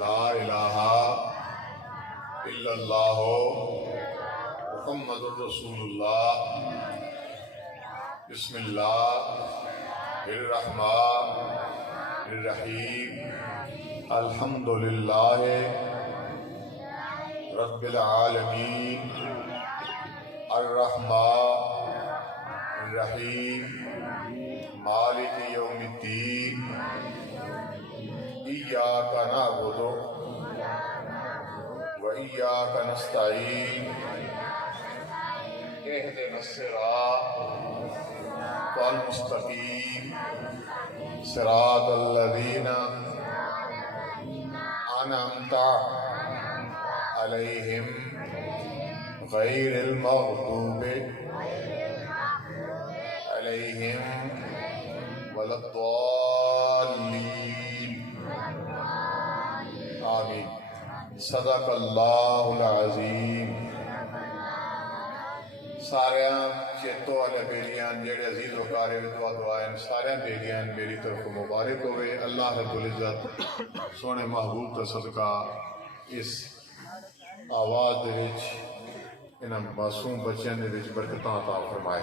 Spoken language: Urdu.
لا الہ الا اللہ محمد الرسول اللہ. بسم اللہ الرحمن الرحیم. الحمد للہ رب العالمین الرحمن الرحیم مالک یوم الدین. ایاک نعبد و ایاک نستعین. اہدنا الصراط المستقیم صراط الذین انعمت علیہم غیر المغضوب علیہم ولا الضالین. آمین. صدق اللہ العظیم. سارے چیتو والے بیلیاں جڑے عزیز و کارے دعائیں سارے بیلیاں میری طرف مبارک ہوئے. اللہ رب العزت سونے محبوب کا صدقہ اس آواز دے وچ انہاں معصوم بچیاں دے وچ برکتاں عطا فرمائے.